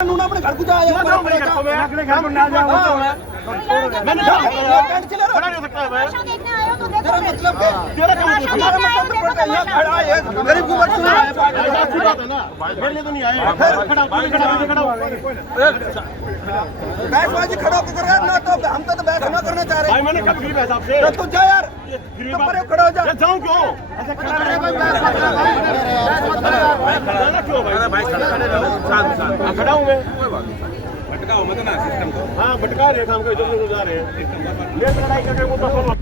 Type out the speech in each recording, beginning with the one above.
अपने घर को जा मेरे घर को मैं अगले घर को ना जाऊं मैंने खड़ा नहीं सकता मैं तेरा मतलब तेरा हमारा मतलब यहां खड़ा है गरीब को बच्चा है अच्छी बात है ना मेरे लिए तो नहीं आए खड़ा बहसबाजी खड़ा होकर कर रहा है ना तो हम तो बहस ना करना चाह रहे हैं भाई मैंने कब की बहस आपसे तो जा यार तो पर खड़ा हो जा जाऊं क्यों ऐसे खड़ा रहे भाई क्यों भाई खड़ा हूं मैं भटकाओ मत ना सिस्टम को हां भटका रहे काम को इधर उधर जा रहे हैं ये लड़ाई करके वो तो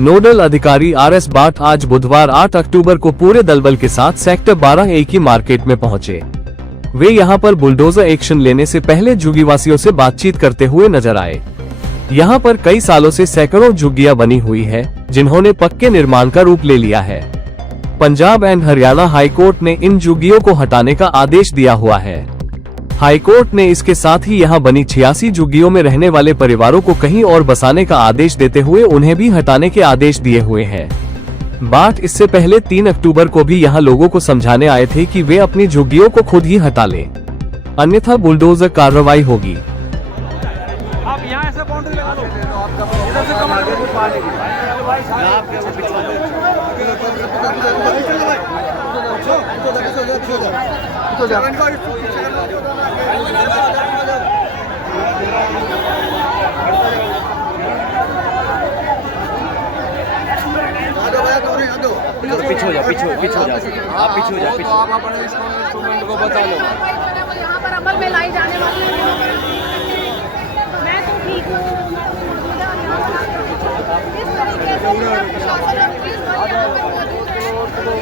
नोडल अधिकारी आरएस बाठ आज बुधवार 8 अक्टूबर को पूरे दलबल के साथ सेक्टर 12A की मार्केट में पहुंचे। वे यहां पर बुलडोजर एक्शन लेने से पहले झुग्गीवासियों से बातचीत करते हुए नजर आए। यहां पर कई सालों से सैकड़ों झुग्गियां बनी हुई है, जिन्होंने पक्के निर्माण का रूप ले लिया है। पंजाब एंड हरियाणा हाईकोर्ट ने इन झुग्गियों को हटाने का आदेश दिया हुआ है। हाईकोर्ट ने इसके साथ ही यहां बनी 86 झुग्गियों में रहने वाले परिवारों को कहीं और बसाने का आदेश देते हुए उन्हें भी हटाने के आदेश दिए हुए हैं। बाठ इससे पहले 3 अक्टूबर को भी यहां लोगों को समझाने आए थे कि वे अपनी झुग्गियों को खुद ही हटा लें, अन्यथा बुलडोजर कार्रवाई होगी। आप यहां से बाउंड्री लगा दो, इधर से कमाल के पा लेंगे पीछे हो जा, पीछे हो जा, आप पीछे हो जा, पीछे। आप अपने इंस्ट्रूमेंट को बचा लो। यहाँ पर अमल में लाई जाने वाली है। मैं तो ठीक हूँ। किस तरीके से प्रशासन और पुलिस बल यहाँ पर मौजूद है। अमल में लाई जाने वाली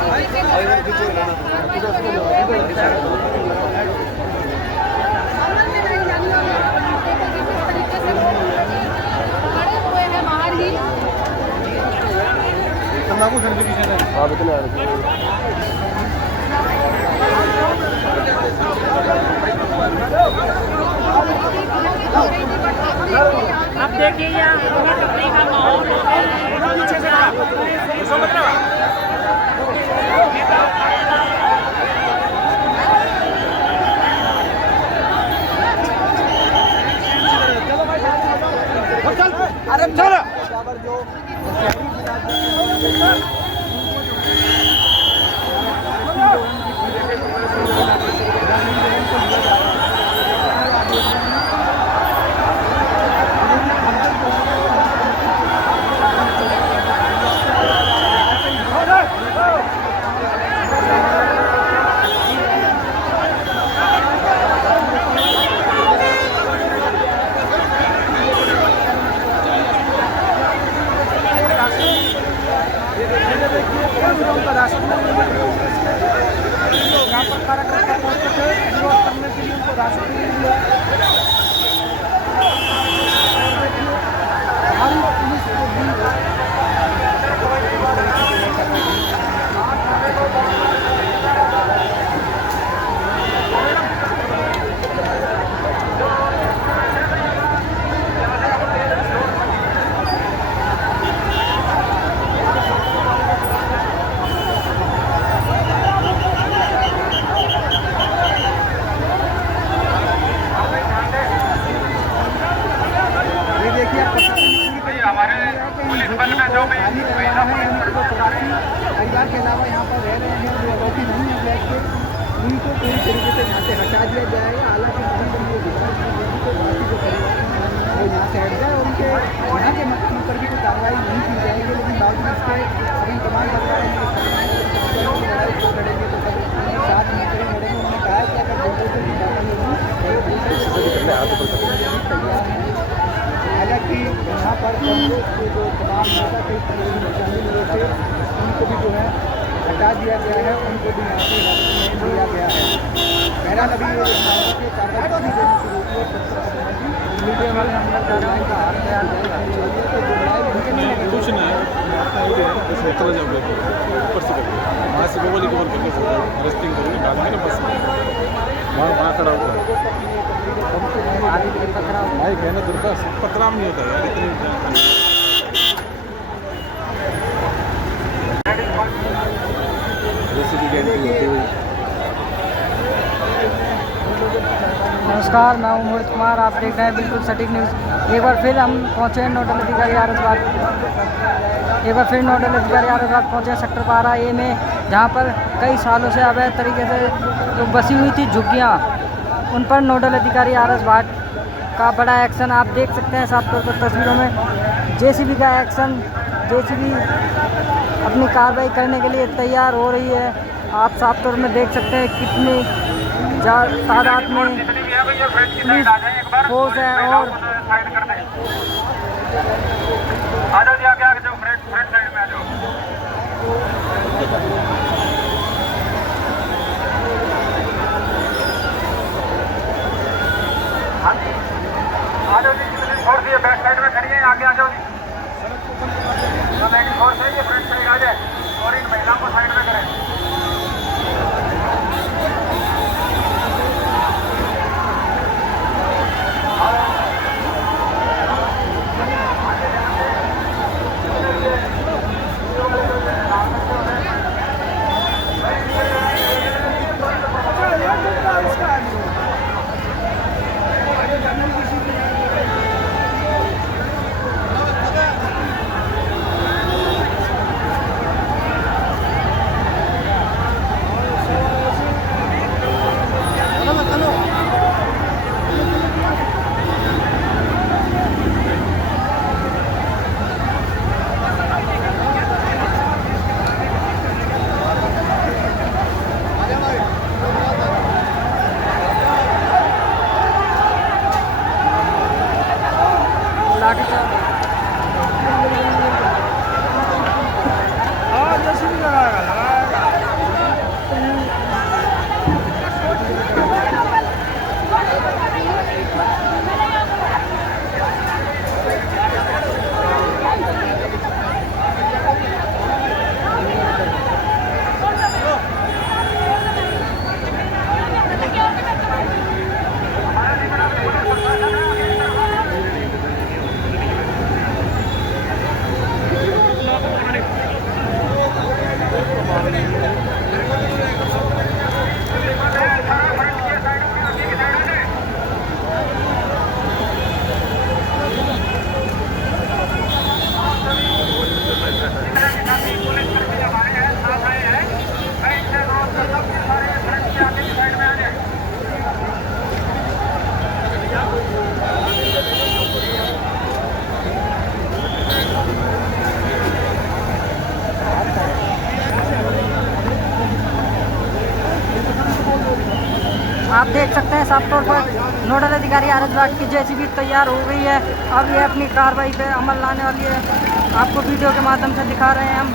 है। किस तरीके से खड़े हुए हैं बाहर ही। अब देखिए यहाँ कंपनी का माहौल पीछे से अरे चल यहाँ पर कार्यकर्ता पहुंचे थे विरोध करने के लिए, उनको राशन नहीं दिया। हमारी पुलिस को भी परिवार के अलावा यहाँ पर रह रहे हैं जो अवैध नहीं है फ्लैट के, उनको पूरी तरीके से यहाँ से हटा दिया जाएगा। हालांकि वो यहाँ से हट जाए और उनके यहाँ के मकानों पर भी कोई कार्रवाई नहीं की जाएगी, लेकिन बावजूद इसके अभी तमाम सरकारें लड़ाई को लड़ेंगे तो सब साथ मिलकर लड़ेंगे। उन्होंने कहा कि अगर बुलडोजर की कार्रवाई होगी तैयार है। हालांकि यहाँ पर कांग्रेस के जो तमाम नेता कई शामिल हुए थे उनको भी जो है हटा दिया गया है, उनको भी यहाँ से नहीं दिया गया है। बहरहाल अभी ये कार्रवाई की देने शुरू हुई है। मीडिया वाले हमने कार्रवाई का हाथ तैयार कुछ नहीं है, ऊपर से वहाँ से गोली कवर करके रेस्टिंग करेंगे बाद में बस वहाँ खड़ा होगा भाई कहना दुर्गा पतराम नहीं होता यार इतनी की एंट्री होती हुई। नमस्कार, मैं हूं मोहित कुमार। आप देख रहे हैं बिल्कुल सटीक न्यूज़। एक बार फिर हम पहुंचे हैं नोडल अधिकारी आर एस बाग पहुंचे सेक्टर 12A में, जहां पर कई सालों से अवैध तरीके से जो बसी हुई थी झुग्गियां, उन पर नोडल अधिकारी आर एस बाग का बड़ा एक्शन आप देख सकते हैं साफ तौर पर तस्वीरों में। जेसीबी का एक्शन, जेसीबी अपनी कार्रवाई करने के लिए तैयार हो रही है। आप साफ तौर में देख सकते हैं कितनी तादाद में पुलिस फोर्स है और बैक साइड में खड़ी है, आगे आ जाओ जी। फोर्स है, ये फ्रंट साइड आ जाए और इन महिलाओं को साइड में करें। आप देख सकते हैं साफ तौर पर नोडल अधिकारी आर एस बाग की जेसीबी तैयार हो गई है। अब ये अपनी कार्रवाई पे अमल लाने वाली है। आपको वीडियो के माध्यम से दिखा रहे हैं हम।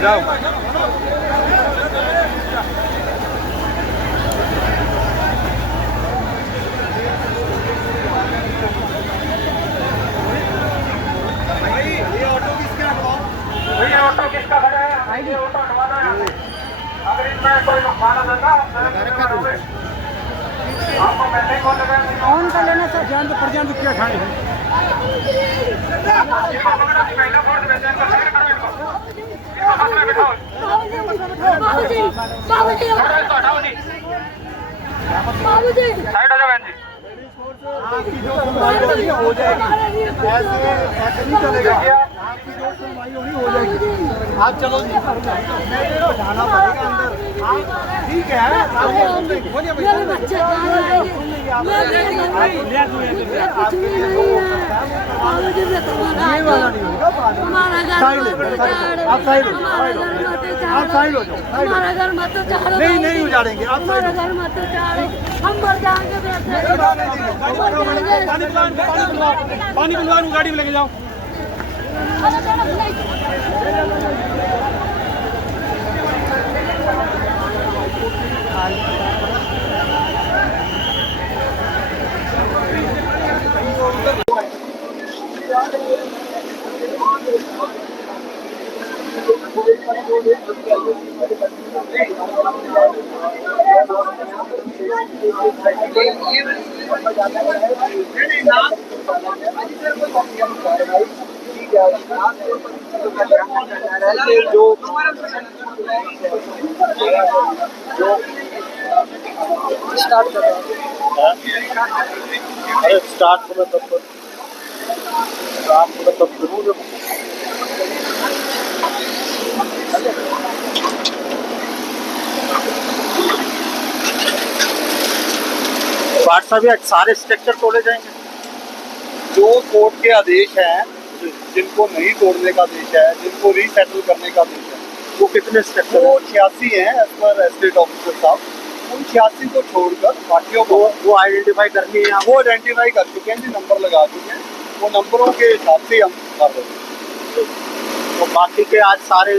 जाओ। ये ऑटो किसका खड़ा है? ये ऑटो हटवाना है। अगर इसमें कोई नुकसान हो जाता आपको पहले कौन लगाया? कौन सा लेना सर? प्रजान क्या खाए हैं? आपकी जो सुनवाई हो जाएगी, ऐसे नहीं चलेगा। आपकी जो सुनवाई होनी हो जाएगी। आप चलो जी, जाना पड़ेगा अंदर। आप ठीक है, बोलिए आप साइड हो जाओ। हमारा घर मत उजाड़ो। नहीं उजाड़ेंगे। आप हमारा घर मत उजाड़ो, हम मर जाएंगे। पानी बुलवा, गाड़ी में लेके जाओ। स्टार्ट हो तब जरूर बाट साहब सारे स्ट्रक्चर तोड़े जाएंगे। जो कोर्ट के आदेश हैं, जिनको नहीं तोड़ने का आदेश है, जिनको रीसेटल करने का आदेश है, वो कितने स्ट्रक्चर? वो 86 हैं एज पर एस्टेट ऑफिसर साहब। उन 86 को छोड़कर बाकियों को वो आइडेंटिफाई करके हैं। वो आइडेंटिफाई कर चुके हैं जी, नंबर लगा चुके हैं। वो नंबरों के हिसाब से हम कर रहे हैं। तो बाकी के आज सारे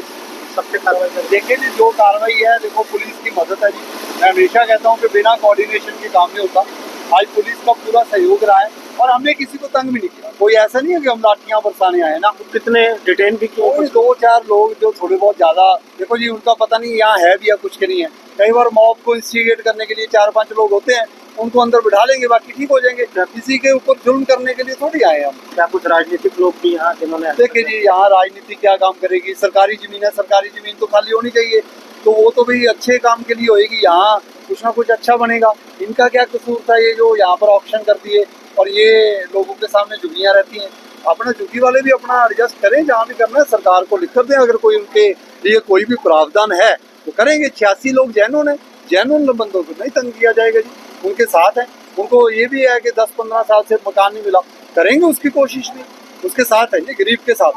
सबसे कार्रवाई कर देखिए जी। जो कार्रवाई है, देखो पुलिस की मदद है जी। मैं हमेशा कहता हूँ कि बिना कोऑर्डिनेशन के काम नहीं होता। आज पुलिस का पूरा सहयोग रहा है और हमने किसी को तंग भी नहीं किया। कोई ऐसा नहीं है कि हम लाठियाँ बरसाने आए ना। कितने डिटेन भी किए? 2-4 लोग जो थोड़े बहुत ज़्यादा, देखो जी, उनका पता नहीं यहाँ है भी या कुछ के नहीं है। कई बार मॉब को इंस्टिगेट करने के लिए 4-5 लोग होते हैं, उनको अंदर बिठा लेंगे, बाकी ठीक हो जाएंगे। किसी के ऊपर जुल्म करने के लिए थोड़ी आए हम। क्या कुछ राजनीतिक लोग भी यहाँ जिन्होंने, देखिए जी, यहाँ राजनीति क्या काम करेगी? सरकारी जमीन है, सरकारी जमीन तो खाली होनी चाहिए। तो वो तो भी अच्छे काम के लिए होएगी, यहाँ कुछ ना कुछ अच्छा बनेगा। इनका क्या कसूर था ये जो यहाँ पर ऑक्शन कर दिए और ये लोगों के सामने झुग्गियाँ रहती हैं? अपना झुग्गी वाले भी अपना एडजस्ट करें, जहाँ भी करना है सरकार को लिख कर दें। अगर कोई उनके लिए कोई भी प्रावधान है तो करेंगे। 86 लोग जैनुन है, जैनुन बंदों को नहीं तंग किया जाएगा जी। उनके साथ है, उनको ये भी है कि 10-15 साल से मकान नहीं मिला, करेंगे उसकी कोशिश भी। उसके साथ है ये, गरीब के साथ।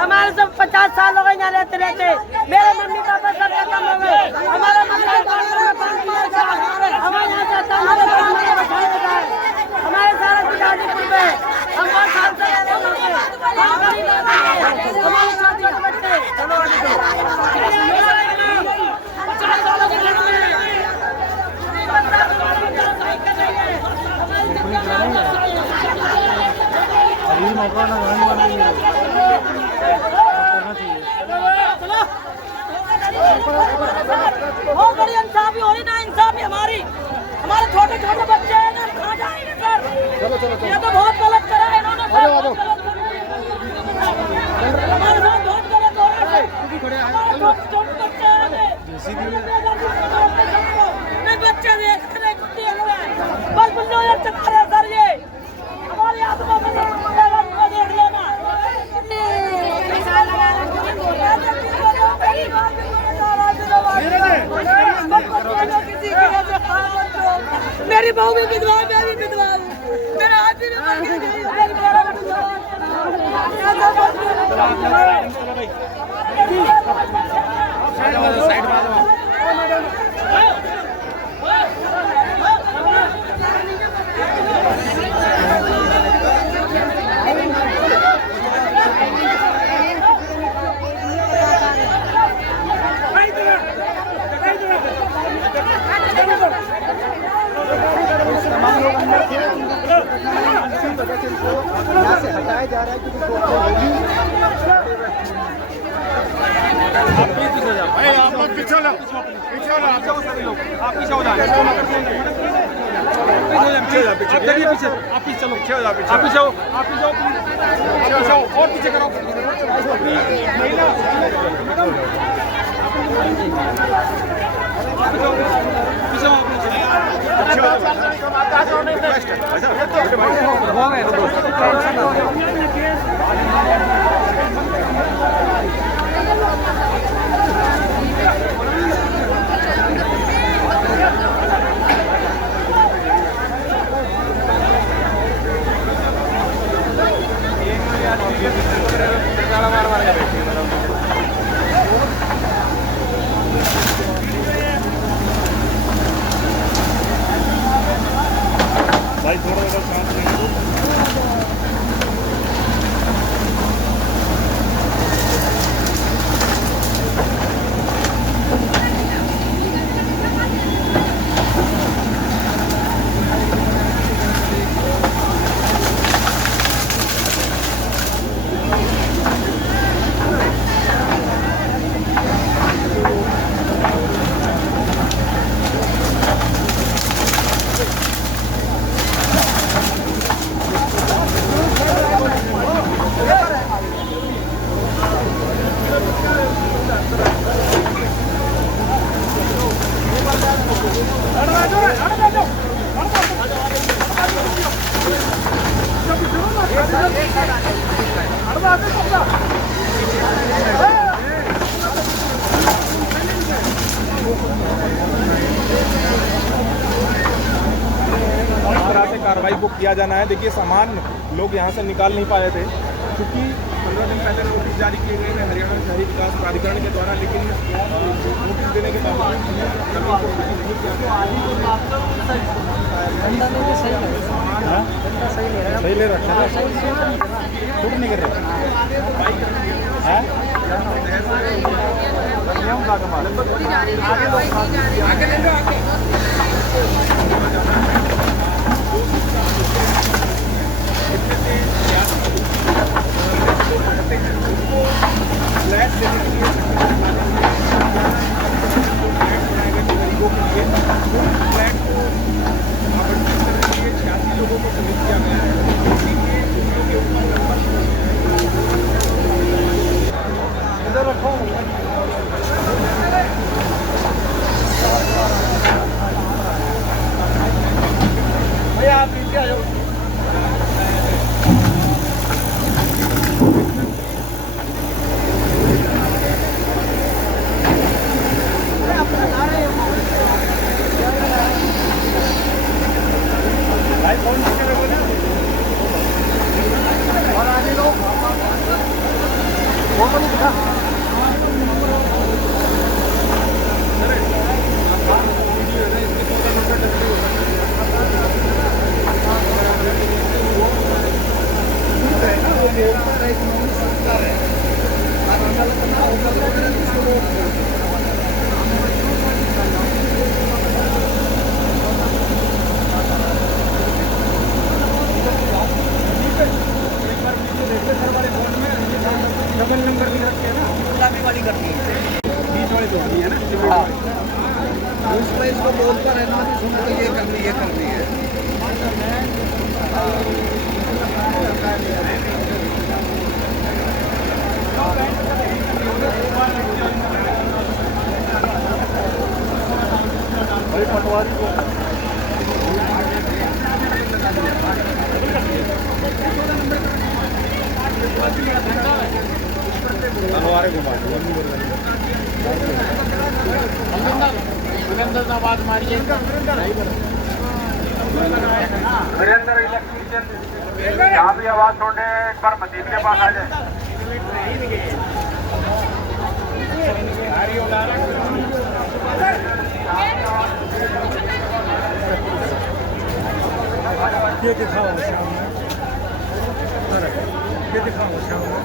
हमारे सब 50 साल हो गए यहाँ रहते रहते। मेरे मम्मी पापा सब खत्म हो गए। हमारा हमारे सारा कुछ हाजीपुर में हम बहुत साल से हमारे शादी के बच्चे बहुत बड़ी इंसाफी हो रही ना, इंसाफी हमारे छोटे छोटे बच्चे हैं ना, कहाँ जाएंगे सर? ये तो बहुत गलत करा है इन्होंने। हमारे साथ बहुत गलत हो रहा है। हमारे छोटे बच्चे हैं, बच्चे देख रहे बस बुलडोजर चला रहे सर। ये हमारी आत्मा को देख लेना। मेरी बहू भी विधवा, मैं भी विधवा हूँ। मेरा आदमी भी मर गई। आप लोग पीछे लो, पीछे लो, आप सभी लोग, आप पीछे हो जाओ, आप चलिए पीछे, आप पीछे चलो, पीछे हो जाओ, आप पीछे हो, आप पीछे हो, आप पीछे हो, और पीछे करो, महिला, पीछे हो, भाई थोड़ा सा शांत रहिए। कार्रवाई को किया जाना है। देखिए सामान लोग यहाँ से निकाल नहीं पाए थे क्योंकि 15 दिन पहले नोटिस जारी किए गए हैं हरियाणा शहरी विकास प्राधिकरण के द्वारा, लेकिन नोटिस देने के बावजूद सही ले रखा है, छूट नहीं कर रहे फ्लैट लेने के लिए फ्लैट को आवंटित करने के लिए 86 लोगों को समित किया गया है। इधर रखो भैया, आप नीचे आ जाओ। डबल नंबर भी रखते हैं ना, गुलाबी वाली करती है, बीच वाली तो है ना, उसको इसको बोलता रहना कि सुन तो ये करनी है। भाई पटवारी को आवाज मारिए। वीरेंद्र इलेक्ट्रीशियन, जहाँ भी आवाज छोड़े एक बार मजीद के पास आ जाए। ये दिखाओ शाम में, ये दिखाओ शाम में।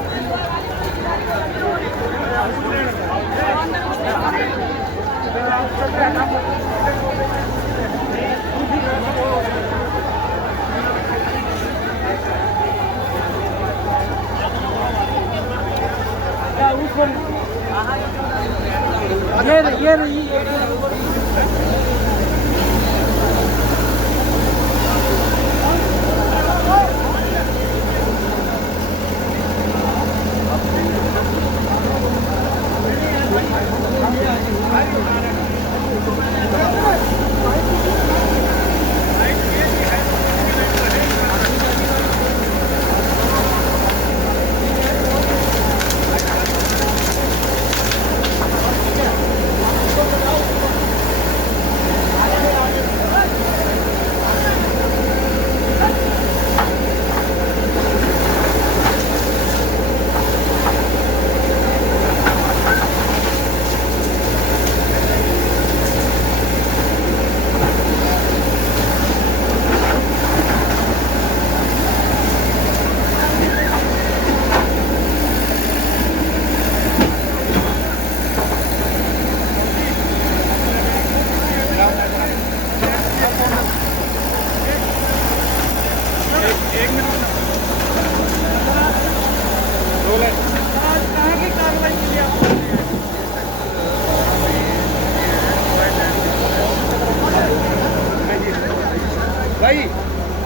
भाई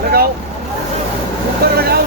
लगाओ, ऊपर लगाओ,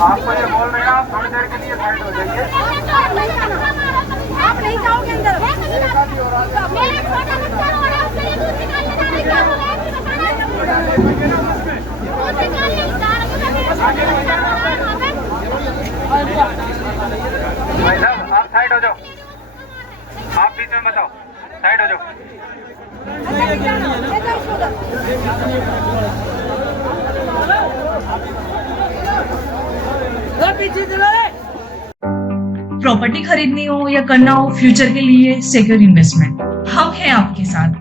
आपको ये बोल रहे हैं, आप थोड़ी देर के लिए साइड हो जाइए। आप नहीं जाओगे अंदर। मेरे छोटा बच्चा रो रहा है, उसके लिए दूध निकालने जा रहे, क्या बोल रहे हैं? दूध निकालने जा भाई साहब आप साइड हो जाओ, आप बीच में बताओ, साइड हो जाओ। प्रॉपर्टी खरीदनी हो या करना हो फ्यूचर के लिए सिक्योर इन्वेस्टमेंट, हम हैं आपके साथ।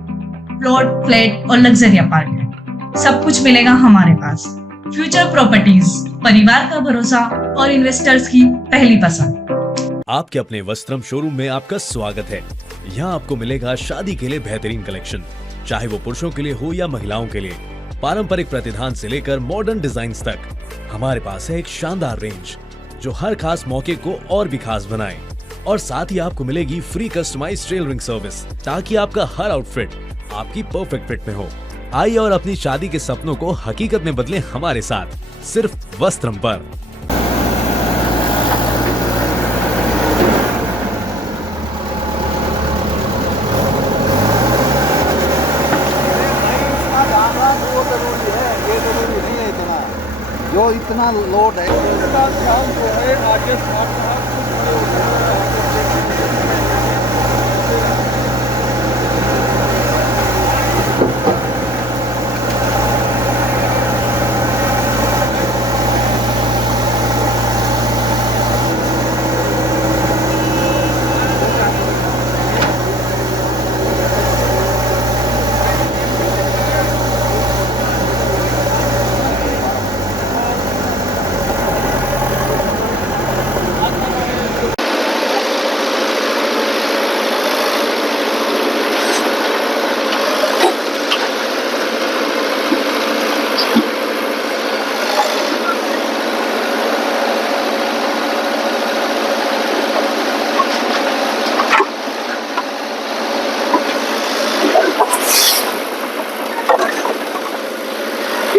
प्लॉट, फ्लैट और लग्जरी अपार्टमेंट सब कुछ मिलेगा हमारे पास। फ्यूचर प्रॉपर्टीज, परिवार का भरोसा और इन्वेस्टर्स की पहली पसंद। आपके अपने वस्त्रम शोरूम में आपका स्वागत है। यहाँ आपको मिलेगा शादी के लिए बेहतरीन कलेक्शन, चाहे वो पुरुषों के लिए हो या महिलाओं के लिए। पारंपरिक प्रतिधान से लेकर मॉडर्न डिजाइन तक हमारे पास है एक शानदार रेंज जो हर खास मौके को और भी खास बनाए। और साथ ही आपको मिलेगी फ्री कस्टमाइज्ड टेलरिंग सर्विस, ताकि आपका हर आउटफिट आपकी परफेक्ट फिट में हो। आइए और अपनी शादी के सपनों को हकीकत में बदलें हमारे साथ, सिर्फ वस्त्रम पर। जो इतना लोड है उसका ध्यान जो है आगे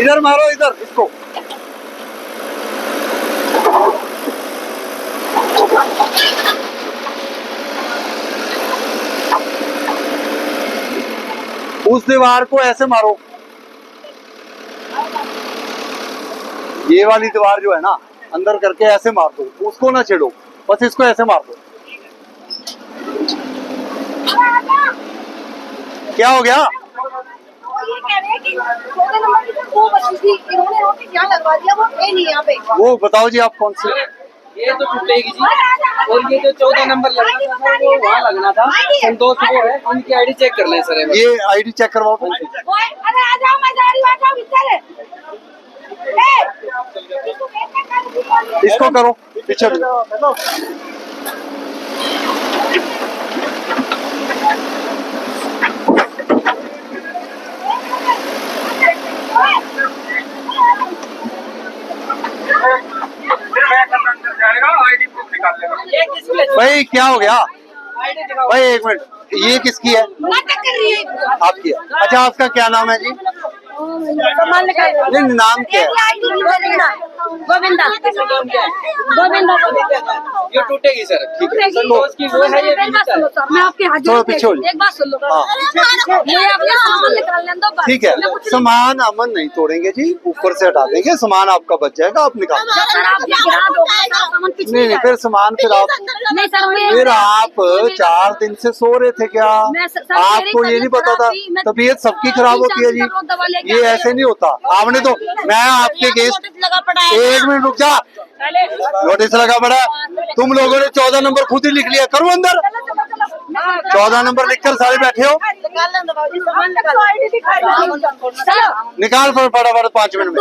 इधर मारो, इधर इसको। उस दीवार को ऐसे मारो, ये वाली दीवार जो है ना अंदर करके ऐसे मार दो, उसको ना छेड़ो, बस इसको ऐसे मार दो। क्या हो गया? ये कह रहे हैं कि 14 नंबर की जो 2 बच्ची थी, इन्होंने रोटी यहाँ लगवा दिया, वो है नहीं यहाँ पे। वो बताओ जी आप कौन से? ये तो टूटेगी जी, और ये जो 14 नंबर लगना था वो वहाँ लगना था, संतोष वो है, उनकी आईडी चेक कर लें सर। ये आईडी चेक करवाओ। अरे आ जाओ, मैं जा रही हूँ, आ जाओ इधर। इसको करो पीछे भी। भाई क्या हो गया भाई? एक मिनट, ये किसकी है? आपकी है? अच्छा, आपका क्या नाम है जी? नहीं, नाम क्या है? गोविंदा। ये टूटेगी सर, ठीक है। संतोष की वो है, ये मैं आपके हाथ थोड़ा पीछे हो जाओ। एक बात सुन लो, हाँ। मुझे अपने सामान निकालने दो बस। ठीक है, सामान अमन नहीं तोड़ेंगे जी, ऊपर से हटा देंगे, सामान आपका बच जाएगा, आप निकाल। नहीं, फिर सामान फिर आप 4 दिन से सो रहे थे क्या? आपको ये नहीं पता था? तबीयत सबकी खराब होती है जी, ये ऐसे नहीं होता। आपने तो, मैं आपके केस, 1 मिनट रुक जा, नोटिस लगा पड़ा। तुम लोगों ने 14 नंबर खुद ही लिख लिया, करो अंदर। 14 नंबर लिखकर सारे बैठे हो, निकाल फटाफट 5 मिनट में।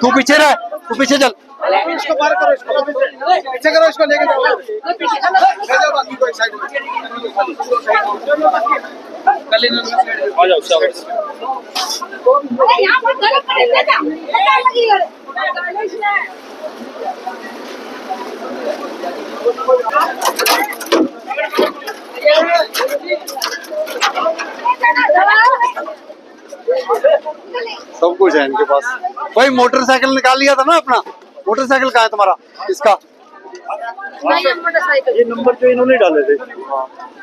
तू पीछे रह, तू पीछे चल। इसको बाहर करो, इसको पीछे करो, इसको लेके जाओ बाकी को एक साइड में। आ जाओ सब कुछ है इनके पास। भाई मोटरसाइकिल निकाल लिया था ना अपना? मोटरसाइकिल कहाँ है तुम्हारा? इसका ये नंबर जो इन्होंने डाले थे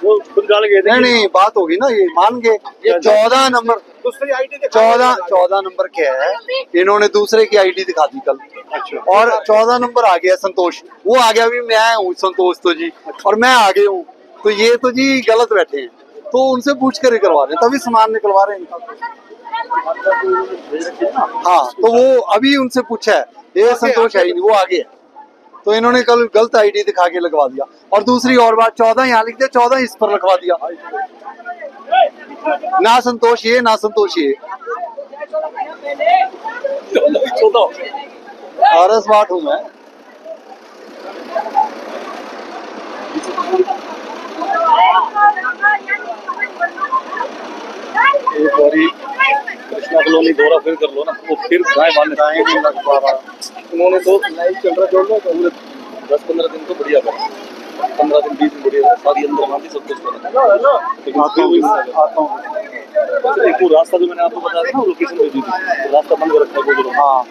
वो खुद डाल गए थे। नहीं, बात होगी ना, ये मान गए। ये 14 नंबर, दूसरी आईडी 14 नंबर क्या है, इन्होंने दूसरे की आईडी दिखा दी कल। अच्छा। और 14 नंबर आ गया संतोष, वो आ गया भी, मैं हूँ संतोष तो जी, और मैं आगे हूँ, तो ये तो जी गलत बैठे हैं, तो उनसे पूछ कर ही करवा रहे हैं, तभी सामान निकलवा रहे हैं। हाँ, तो वो अभी उनसे पूछा है, ये संतोष है ही नहीं, वो आगे है, तो इन्होंने कल गलत आईडी दिखा के लगवा दिया। और दूसरी और बात, 14 यहाँ लिख दिया, 14 इस पर लगवा दिया। ना संतोष ये, ना संतोष ये। RS वाट हूँ मैं। एक बारी कृष्णा कॉलोनी दौरा फिर कर लो ना, वो फिर गाय बांधने जाएंगे नहीं लग पा रहा। उन्होंने तो लाइव चल रहा जोड़ लो, तो 10-15 दिन तो बढ़िया था, 15 दिन 20 दिन बढ़िया था, सारी अंदर बांधी सब कुछ करा। लेकिन आता हूँ एक वो रास्ता जो मैंने आपको बताया था ना, लोकेशन भेजी थी, रास्ता बंद कर रखा है। हाँ,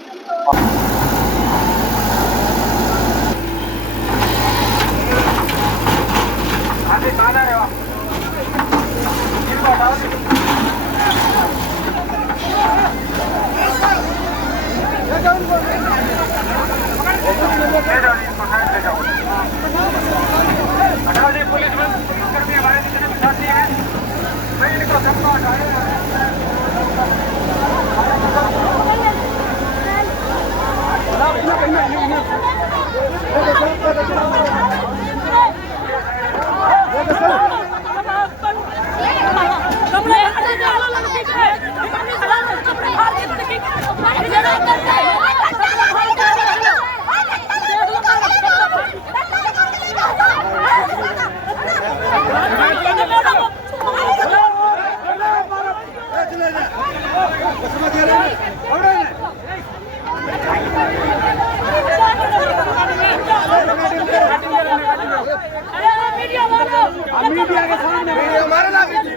मीडिया के सामने हमारे लाग रही थी।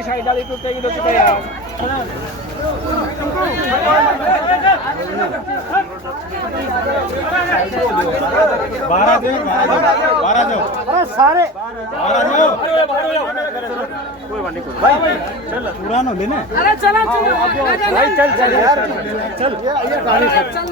साइड वाली टूटेगी तो कितने यार अरे सारे कोई बात नहीं भाई चल पुराना लेना अरे चला भाई चल चल यार चल ये गाड़ी चल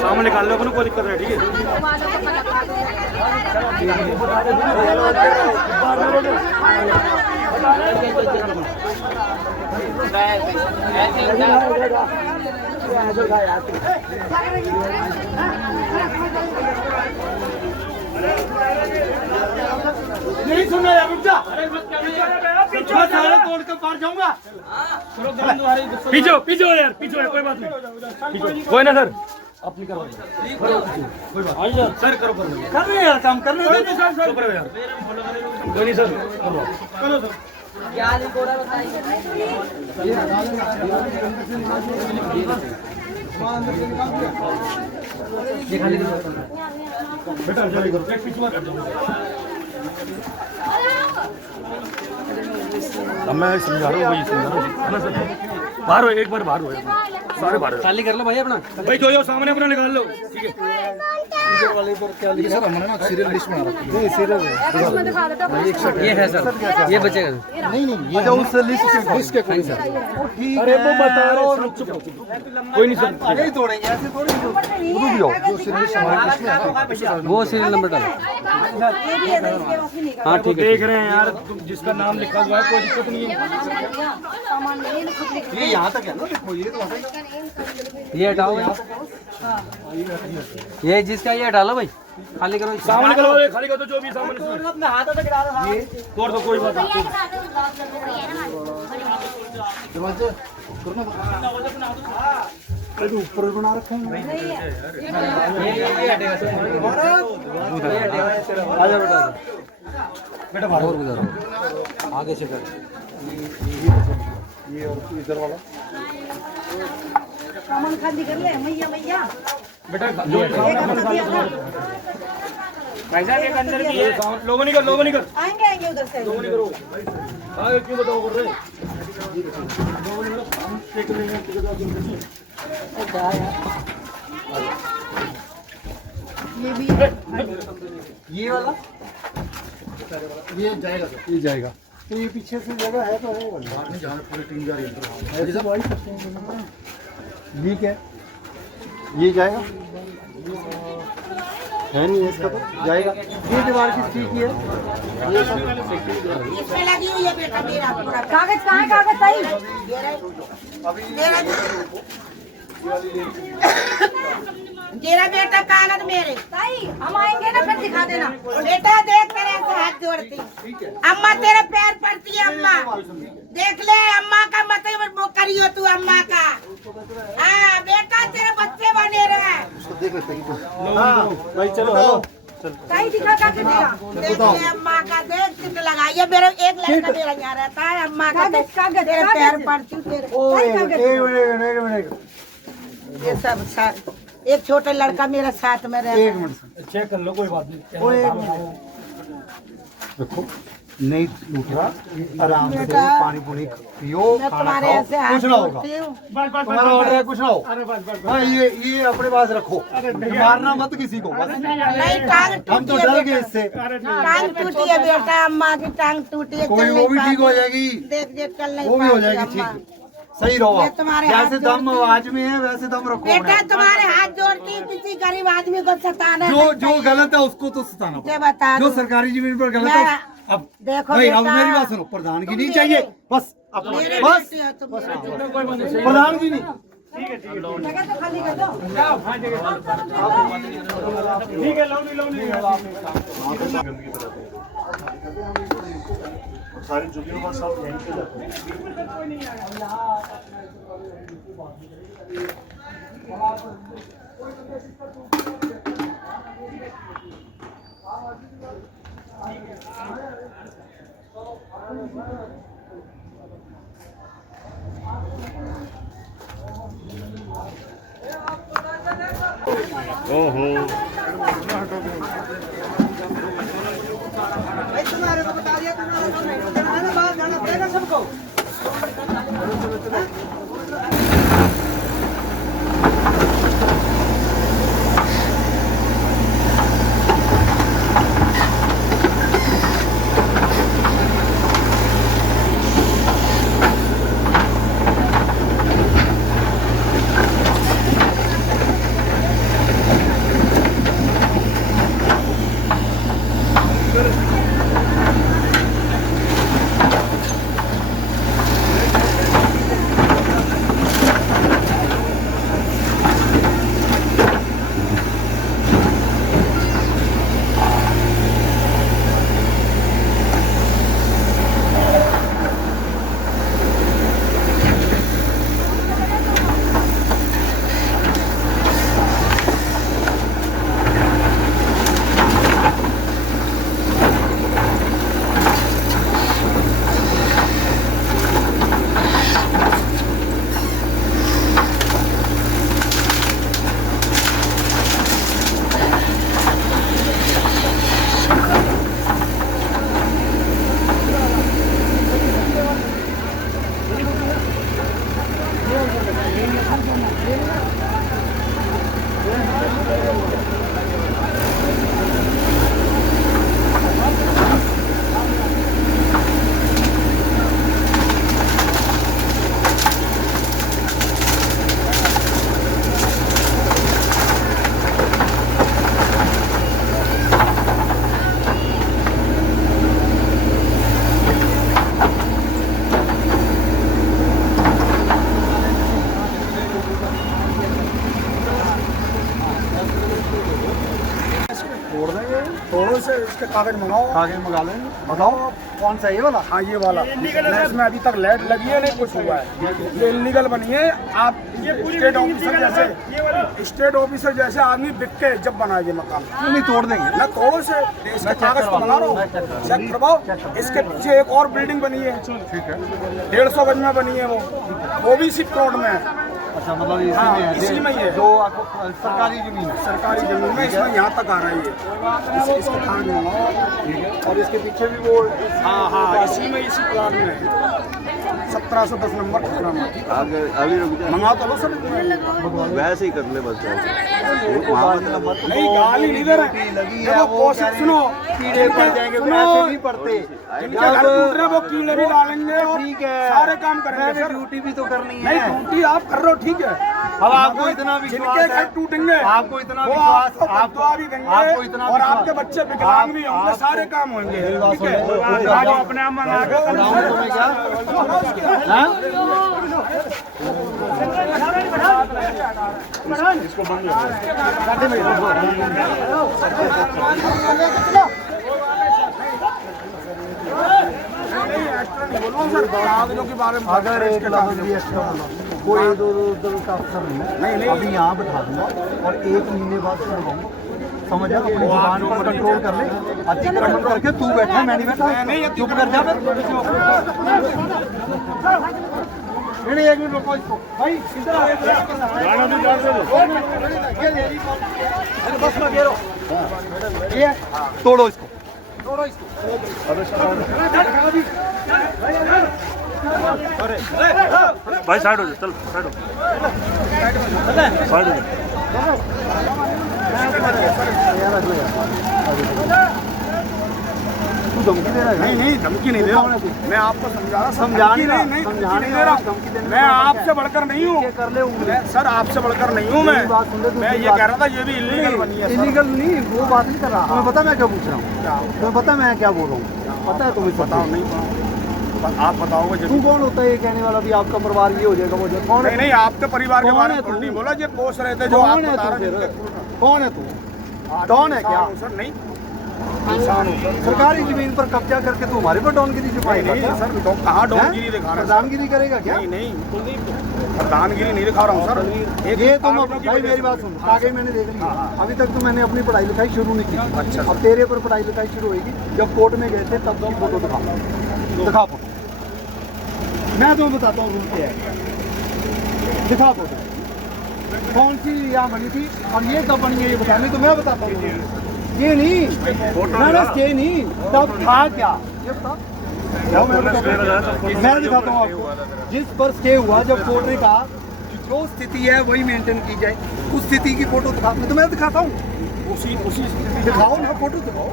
सामने निकाल लो, कोई दिक्कत नहीं, ठीक है। नहीं सुनना यार, रुक जा। सारे तोड़ के पार जाऊंगा। पीछे पीछे यार, पीछे कोई बात नहीं, कोई ना सर अपनी करवा कोई बात सर करो कर रहे हैं यार, काम कर रहे हैं सर यार, कोई नहीं सर करो सर। क्या रिकॉर्डर बताइए बेटा जल्दी करो, एक पीछे अब मैं समझा रहा हूँ, वही समझा रहा हूँ ना सर। बाहर हो, एक बार बाहर हो, सारे बाहर खाली कर लो भाई अपना, भाई जो सामने अपना निकाल लो, ठीक है। वाले पर क्या लिखा सर, हमने ना सीरियल लिस्ट में रखा है, सीरियल ये है सर, ये बचेगा नहीं नहीं, ये उस लिस्ट के कोई सर, अरे वो बता रहे हो, चुप कोई नहीं सर, नहीं तोड़ेंगे ऐसे थोड़ी, रुक जाओ, जो सीरियल लिस्ट हमारे लिस्ट में है वो सीरियल नंबर डालो। हाँ ठीक है, देख रहे हैं यार, जिसका नाम लिखा हुआ है कोई दिक्कत नहीं है। ये यहाँ तक है ना, देखो ये तो ये हटाओ, ये जिसका ये हटा लो भाई, खाली करो, सामने करो, खाली करो, जो भी सामने अपने हाथ में गिरा दो, ये तोड़ दो, कोई बात नहीं। ऊपर बना रखे हैं, बेटा बाहर और गुजारो, आगे से कर, ये और इधर वाला सामान खाली कर ले, मैया मैया बेटा जो पैसा के अंदर की है, लोगों नहीं कर, लोगों नहीं कर, आएंगे आएंगे उधर से, लोगों नहीं करो आगे क्यों बताओ कर रहे ये भी ये वाला ये जाएगा सर, ये जाएगा, तो ये पीछे से जगह है तो है बाहर नहीं जाना, पूरी टीम जा रही है, ऐसे तो आ ही सकते हैं। ये क्या ये जाएगा है नहीं, इसका तो जाएगा, ये दीवार किस चीज की है, ये इसमें लगी हुई है बेटा, मेरा कागज कहाँ है, कागज सही तेरा बेटा कागज मेरे सही, हम आएंगे ना फिर दिखा देना बेटा, देख तेरे से हाथ जोड़ती, अम्मा तेरे पैर पड़ती है, अम्मा देख ले, अम्मा का मत वो करियो तू, अम्मा का हाँ बेटा, तेरे बच्चे बने रहे, भाई चलो सही दिखा का देख ले, अम्मा का देख कितने लगाइए, मेरे एक लड़का मेरा यहाँ रहता है, अम्मा का कागज तेरे पैर पड़ती तेरे, ये सब एक छोटा लड़का मेरा साथ में रहता है, चेक कर लो, कोई बात नहीं, देखो नहीं लूट रहा, आराम से बेटा, पानी पुनी पियो, मैं खाना तुम्हारे खाओ, ऐसे हाथ कुछ ना होगा। जोड़ती हूँ। तुम्हारा ऑर्डर है, कुछ ना हो। हाँ, ये अपने पास रखो, मारना मत किसी को बस। नहीं, टांग हम तो टूटी है डर गए बेटा। इससे। टांग टूटी है बेटा, अम्मा की टांग टूटी है, कोई चल वो नहीं भी ठीक हो पाती। जाएगी, देख देख चल नहीं वो भी हो पाती जाएगी अम्मा। ठीक। सही रहो मैं आप, तुम्हारे हाथ जैसे दम जोड़ती हूँ। आवाज में है वैसे दम रखो बेटा अपने। तुम्हारे हाथ जोड़ती हूँ, किसी गरीब आदमी को सताना जो नहीं जो चाहिए। गलत है उसको तो सताना मुझे पड़ेगा। बता जो दो। सरकारी जमीन पर गलत है, अब देखो भाई अब बेटा, मेरी बात सुनो, प्रधान की तुम नहीं मेरे- चाहिए बस, अपना मेरे बस बेटे हो तुम। प्रधान की नहीं। जगह तो खाली कर दो। सारी जुगियों का सब यहीं पे रखो। तुम्हारे को बता दिया, तुम्हारे बाहर जाना पड़ेगा सबको। तोड़ो से इसके कागज मंगाओ। कागज मंगा लेंगे, बताओ कौन सा ये वाला? हाँ ये वाला इसमें अभी तक लाइट लगी है, नहीं कुछ हुआ है, ये इलीगल बनी है। आप स्टेट ऑफिसर जैसे आदमी बिक के जब बनाएंगे मकान, नहीं तोड़ देंगे ना तोड़ो से इसके कागज को बना रहा हूँ, चेक करवाओ। इसके पीछे एक और बिल्डिंग बनी है, ठीक है, 150 गज में बनी है, वो भी इसी प्लॉट में है। अच्छा, मतलब इसी में ही है जो सरकारी जमीन है, सरकारी जमीन में, इसमें यहाँ तक आ रहा है। इसके कागज मंगाओ, और इसके पीछे भी वो, हाँ इसी में, इसी प्लान में 1710 नंबर मंगा तो लो सर, वैसे ही कर ले बस। नहीं गाली नहीं दे रहे, लगी है वो, सुनो, कीड़े पड़ जाएंगे, वैसे नहीं पड़ते। जिनके घर टूट रहे वो कीड़े भी डालेंगे और ठीक है, सारे काम करेंगे सर। ड्यूटी भी तो करनी नहीं है। ड्यूटी आप कर रहे हो, ठीक है। अब आपको इतना विश्वास जिनके घर है, टूटेंगे आपको इतना वो विश्वास, आपको बददुआ भी देंगे, आपको इतना और विश्वास, आपके बच्चे विकलांग भी होंगे, सारे काम होंगे, ठीक है। आज अपने आप मंगा के इसको बंद कागजों के बारे में अगर एक लफ्ज़ भी एक्स्ट्रा बोला, कोई इधर उधर का अफसर नहीं, अभी यहाँ बैठा दूंगा और 1 महीने बाद सुनवाऊंगा, समझा? अपनी जुबान पर कंट्रोल कर ले, अतिक्रमण करके तू बैठा, मैं नहीं बैठा, चुप कर जा। नहीं 1 मिनट रुको इसको भाई, इधर आ बस में घेरो, ये तोड़ो इसको, भाई साइड हो जाओ, चल साइड हो साइड हो तू धमकी दे रहा है? नहीं धमकी नहीं दे रहा हूँ मैं आपको समझाने दे रहा हूँ। मैं आपसे बढ़कर नहीं हूँ कर ले सर, आपसे बढ़कर नहीं हूँ मैं ये कह रहा था ये भी इलीगल बनी है। इलीगल नहीं, वो बात नहीं कर रहा। तुम्हें पता मैं क्या पूछ रहा हूँ? तुम्हें पता मैं क्या बोल रहा हूँ? पता है तुम्हें? बताओ नहीं, आप बताओगे। तू कौन होता है ये कहने वाला भी आपका परिवार ये हो जाएगा वो जाएगा? कौन है? नहीं आपके परिवार के बारे में नहीं बोला, ये पोस्ट रहे थे जो आप कौन है बता तू? रहे फिर कौन है तू? डॉन है क्या? सर नहीं, इंसान हूँ सर। सरकारी जमीन पर कब्जा करके तू हमारे पर डॉनगिरी छुपाएगा? नहीं सर, कहाँ डॉनगिरी दिखा रहा है? प्रधानगिरी करेगा क्या? नहीं प्रधानगिरी नहीं दिखा रहा हूँ सर। ये तुम भाई मेरी बात सुन, आगे मैंने देख लिया। अभी तक तो मैंने अपनी पढ़ाई लिखाई शुरू नहीं की। अच्छा, अब तेरे पर पढ़ाई लिखाई शुरू होगी। जब कोर्ट में गए थे तब की फोटो दिखा फोटो। मैं तुम्हें बताता हूँ रूल क्या है। दिखा फोटो कौन सी यहाँ बनी थी और ये कब बनी है ये बता। नहीं तो मैं बताता हूँ। ये नहीं स्टे नहीं, तब था क्या ये बता। मैं दिखाता हूँ आपको। जिस पर स्टे हुआ, जब कोर्ट ने कहा जो स्थिति है वही मेंटेन की जाए, उस स्थिति की फोटो दिखा। तो मैं दिखाता हूँ। उसी दिखाओ ना, फोटो दिखाओ।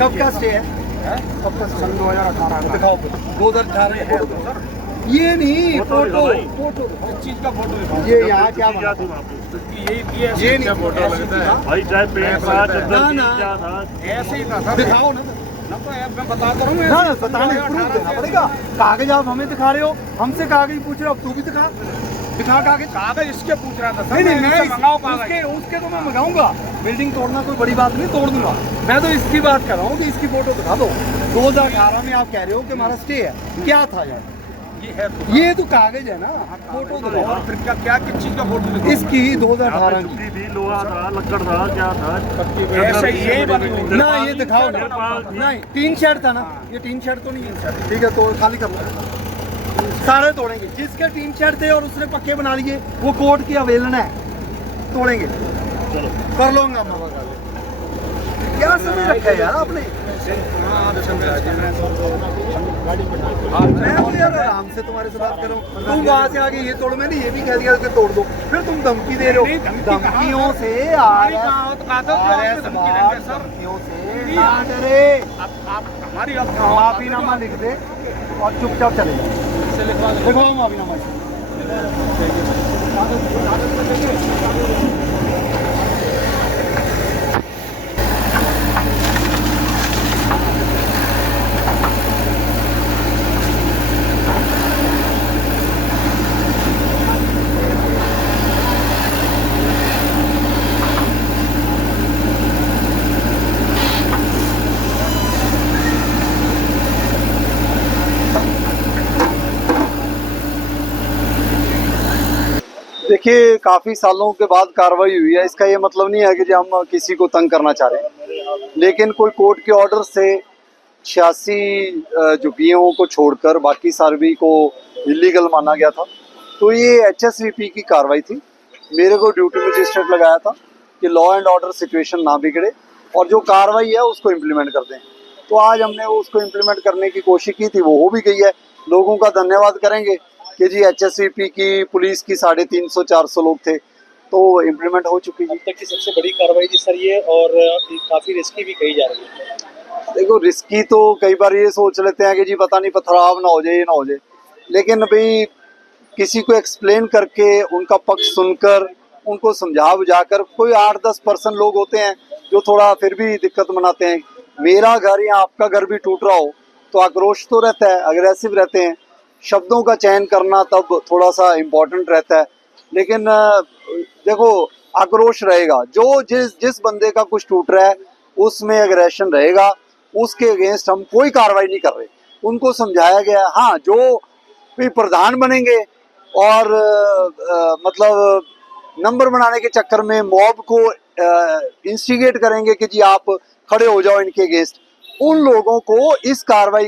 कब का स्टे है? कब का? सन 2018 दिखाओ। 2018 ये नहीं, फोटो इस चीज का फोटो दिखाओ। ये यहाँ क्या बना? ये नहीं फोटो लगता है भाई, चाहे पेड़ था क्या था, ऐसे ही था। दिखाओ ना तो मैं बताता हूँ ना, बताने प्रूफ देना पड़ेगा। कागज आप हमें दिखा रहे हो, हमसे कागज पूछ रहे हो, अब तू भी दिखा कागज इसके पूछ रहा था। नहीं मैं उसके तो मैं मंगाऊंगा। बिल्डिंग तोड़ना कोई बड़ी बात नहीं, तोड़ दूंगा। मैं तो इसकी बात कर रहा हूँ कि इसकी फोटो दिखा दो। 2018 में आप कह रहे हो कि हमारा स्टे है, क्या था यार? ये तो कागज है ना, फोटो दिखाओ। फिर क्या किस चीज का फोटो दिखाओ? इसकी 2018 की लोहा था, लकड़ था, क्या था? ऐसे ये बनी हुई ना, ये दिखाओ ना। नहीं, टीन शेड था ना, ये टीन शेड तो नहीं है। ठीक है, तो खाली कर लो, सारे तोड़ेंगे। जिसके टीन शेड थे और उसने पक्के बना लिए, वो कोर्ट की अवेलना है, तोड़ेंगे। चलो कर लूंगा। क्या समझ रखा है यार आपने? मैं तो यार आराम से तुम्हारे से बात कर रहा हूँ। तुम वहाँ से आगे ये तोड़ो, मैंने ये भी कह दिया कि तोड़ दो। फिर तुम धमकी दे रहे हो। धमकियों से ना डरे। हमारी माफीनामा लिख दे और चुपचाप चले जाओ। लिखवाओ माफीनामा। देखिए, काफी सालों के बाद कार्रवाई हुई है। इसका ये मतलब नहीं है कि हम किसी को तंग करना चाह रहे हैं, लेकिन कोई कोर्ट के ऑर्डर से 86 झुग्गियों को छोड़कर बाकी सार्वी को इलीगल माना गया था। तो ये HSVP की कार्रवाई थी। मेरे को ड्यूटी मजिस्ट्रेट लगाया था कि लॉ एंड ऑर्डर सिचुएशन ना बिगड़े और जो कार्रवाई है उसको इम्प्लीमेंट कर दें। तो आज हमने उसको इम्प्लीमेंट करने की कोशिश की थी, वो हो भी गई है। लोगों का धन्यवाद करेंगे कि जी HSVP की, पुलिस की 350-400 लोग थे, तो इम्प्लीमेंट हो चुकी है। अब तक की सबसे बड़ी कार्रवाई थी सर ये, और काफ़ी रिस्की भी कही जा रही है। देखो, रिस्की तो कई बार ये सोच लेते हैं कि जी पता नहीं पथराव ना हो जाए, ये ना हो जाए, लेकिन भाई किसी को एक्सप्लेन करके, उनका पक्ष सुनकर, उनको समझा बुझाकर, कोई 8-10% लोग होते हैं जो थोड़ा फिर भी दिक्कत मनाते हैं। मेरा घर या आपका घर भी टूट रहा हो तो आक्रोश तो रहता है, अग्रेसिव रहते हैं, शब्दों का चयन करना तब थोड़ा सा इम्पोर्टेंट रहता है। लेकिन देखो, आक्रोश रहेगा। जो जिस बंदे का कुछ टूट रहा है उसमें अग्रेशन रहेगा, उसके अगेंस्ट हम कोई कार्रवाई नहीं कर रहे। उनको समझाया गया। हाँ, जो भी प्रधान बनेंगे और मतलब नंबर बनाने के चक्कर में मॉब को इंस्टिगेट करेंगे कि जी आप खड़े हो जाओ इनके अगेंस्ट, उन लोगों को इस कार्रवाई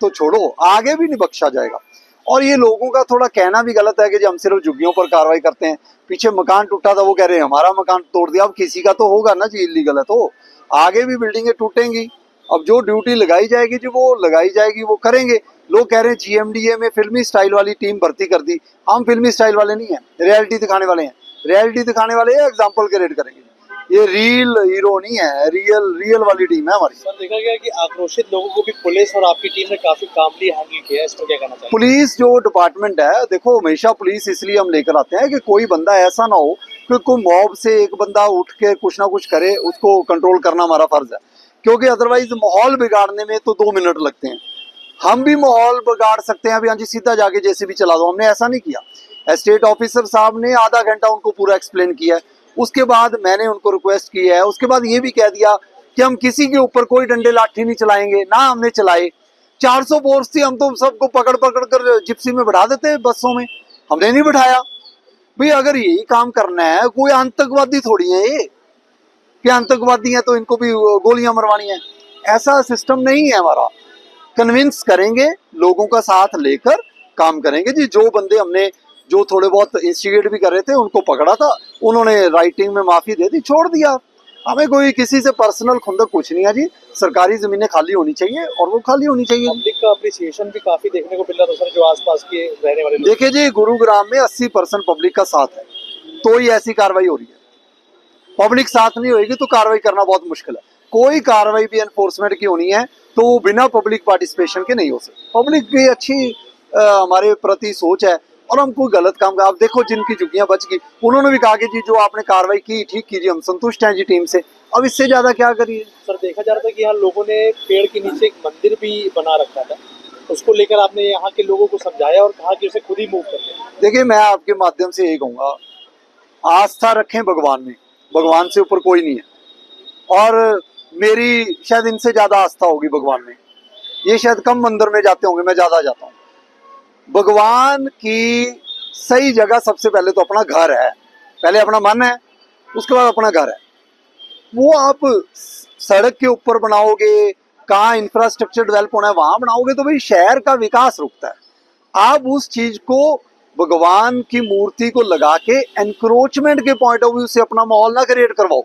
तो छोड़ो, आगे भी नहीं बख्शा जाएगा। और ये लोगों का थोड़ा कहना भी गलत है कि जी हम सिर्फ झुग्गियों पर कार्रवाई करते हैं। पीछे मकान टूटा था, वो कह रहे हैं हमारा मकान तोड़ दिया। अब किसी का तो होगा ना जी, इलीगल है तो आगे भी बिल्डिंगें टूटेंगी, अब जो ड्यूटी लगाई जाएगी जी वो लगाई जाएगी, वो करेंगे। लोग कह रहे हैं GMDA में फिल्मी स्टाइल वाली टीम भर्ती कर दी। हम फिल्मी स्टाइल वाले नहीं हैं, रियलिटी दिखाने वाले हैं। रियलिटी दिखाने वाले एग्जाम्पल के रेट करेंगे। ये रियल हीरो नहीं है, रियल वाली टीम है हमारी। सर देखा गया कि आक्रोशित लोगों को भी पुलिस और आपकी टीम ने काफी कामली हैंडल किया है, इसको क्या कहना चाहिए? पुलिस जो डिपार्टमेंट है, देखो हमेशा पुलिस इसलिए हम लेकर आते हैं कि कोई बंदा ऐसा ना हो कि कोई मॉब से एक बंदा उठ के कुछ ना कुछ करे, उसको कंट्रोल करना हमारा फर्ज है। क्योंकि अदरवाइज माहौल बिगाड़ने में तो 2 मिनट लगते हैं। हम भी माहौल बिगाड़ सकते हैं, अभी हाँ जी सीधा जाके जैसे भी चला दो, हमने ऐसा नहीं किया। स्टेट ऑफिसर साहब ने आधा घंटा उनको पूरा एक्सप्लेन किया है, उसके बाद मैंने उनको रिक्वेस्ट की है, उसके बाद ये भी कह दिया कि हम किसी के ऊपर कोई डंडे लाठी नहीं चलाएंगे, ना हमने चलाए। 400 फोर्स थी, हम तो सबको पकड़ कर जिप्सी में बैठा देते बसों में, हमने नहीं बिठाया। भाई अगर यही काम करना है, कोई आतंकवादी थोड़ी है ये कि आतंकवादी हैं तो इनको भी गोलियां मरवानी है, ऐसा सिस्टम नहीं है हमारा। कन्विंस करेंगे, लोगों का साथ लेकर काम करेंगे जी। जो बंदे हमने जो थोड़े बहुत इंस्टिगेट भी कर रहे थे उनको पकड़ा था, उन्होंने राइटिंग में माफी दे दी, छोड़ दिया। हमें कोई किसी से पर्सनल खुंदक कुछ नहीं है जी। सरकारी जमीनें खाली होनी चाहिए और वो खाली होनी चाहिए। पब्लिक का अप्रिसिएशन भी काफी देखने को मिल रहा था सर, जो आसपास के रहने वाले लोग। देखिए जी, गुरुग्राम में 80% पब्लिक का साथ है तो ही ऐसी कार्रवाई हो रही है। पब्लिक साथ नहीं होगी तो कार्रवाई करना बहुत मुश्किल है। कोई कार्रवाई भी एनफोर्समेंट की होनी है तो वो बिना पब्लिक पार्टिसिपेशन के नहीं हो सकती। पब्लिक भी अच्छी हमारे प्रति सोच है और हम कोई गलत काम कर, आप देखो जिनकी झुग्गियां बच गई उन्होंने भी कहा कि जी जो आपने कार्रवाई की ठीक कीजिए, हम संतुष्ट हैं जी टीम से, अब इससे ज्यादा क्या करिए। सर देखा जा रहा था कि यहाँ लोगों ने पेड़ के नीचे एक मंदिर भी बना रखा था, उसको लेकर आपने यहाँ के लोगों को समझाया और कहा कि उसे खुद ही मूव कर दें। देखिए मैं आपके माध्यम से यही कहूँगा, आस्था रखें भगवान में, भगवान से ऊपर कोई नहीं है। और मेरी शायद इनसे ज्यादा आस्था होगी भगवान में, ये शायद कम मंदिर में जाते होंगे, मैं ज्यादा जाता हूँ। भगवान की सही जगह सबसे पहले तो अपना घर है, पहले अपना मन है, उसके बाद अपना घर है। वो आप सड़क के ऊपर बनाओगे, कहाँ इंफ्रास्ट्रक्चर डेवलप होना है वहां बनाओगे तो भाई शहर का विकास रुकता है। आप उस चीज को भगवान की मूर्ति को लगा के एनक्रोचमेंट के पॉइंट ऑफ व्यू से अपना माहौल ना क्रिएट करवाओ।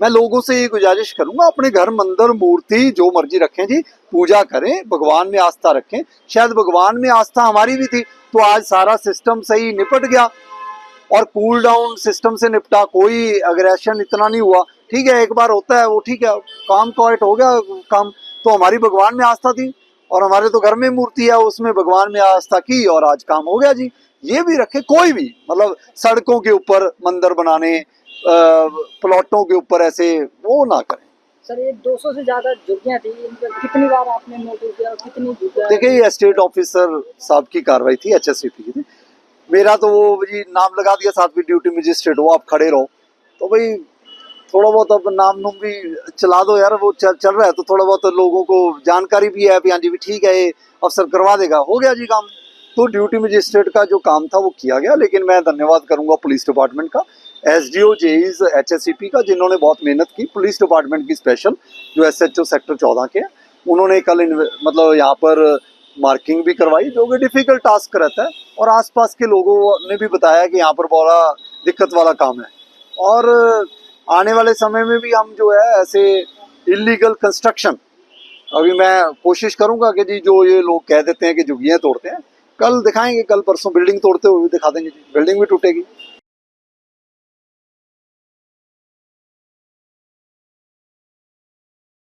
मैं लोगों से ये गुजारिश करूंगा, अपने घर मंदिर मूर्ति जो मर्जी रखें जी, पूजा करें, भगवान में आस्था रखें। शायद भगवान में आस्था हमारी भी थी तो आज सारा सिस्टम सही निपट गया और कूल डाउन सिस्टम से निपटा, कोई अग्रेशन इतना नहीं हुआ। ठीक है, एक बार होता है वो, ठीक है, काम क्वाइट हो गया काम। तो हमारी भगवान में आस्था थी और हमारे तो घर में मूर्ति है, उसमें भगवान में आस्था की और आज काम हो गया जी। ये भी रखे, कोई भी मतलब सड़कों के ऊपर मंदिर बनाने, प्लॉटों के ऊपर ऐसे वो ना करें। सर ये 200 से ज्यादा झुग्गियां थी, इन पर कितनी बार आपने नोटिस किया और कितनी झुग्गियां? देखिए ये स्टेट ऑफिसर साहब की कार्रवाई थी, HSCP की थी। मेरा तो वो जी नाम लगा दिया, साथ भी ड्यूटी मजिस्ट्रेट हो, आप खड़े रहो। तो भाई थोड़ा बहुत अब नाम नुम भी चला दो यार, वो चल रहा है तो थोड़ा बहुत लोगों को जानकारी भी है, हाँ जी भी ठीक है ये अफसर करवा देगा, हो गया जी काम। तो ड्यूटी मजिस्ट्रेट का जो काम था वो किया गया। लेकिन मैं धन्यवाद करूंगा पुलिस डिपार्टमेंट का, SDO JEs HSCP का, जिन्होंने बहुत मेहनत की। पुलिस डिपार्टमेंट की स्पेशल जो SHO सेक्टर 14 के, उन्होंने कल मतलब यहाँ पर मार्किंग भी करवाई, जो कि डिफिकल्ट टास्क रहता है। और आसपास के लोगों ने भी बताया कि यहाँ पर बड़ा दिक्कत वाला काम है और आने वाले समय में भी हम जो है ऐसे इलीगल कंस्ट्रक्शन, अभी मैं कोशिश करूंगा कि जी जो ये लोग कह देते हैं कि झुग्गियां तोड़ते हैं, कल दिखाएंगे, कल परसों बिल्डिंग तोड़ते हुए दिखा देंगे जी, बिल्डिंग भी टूटेगी।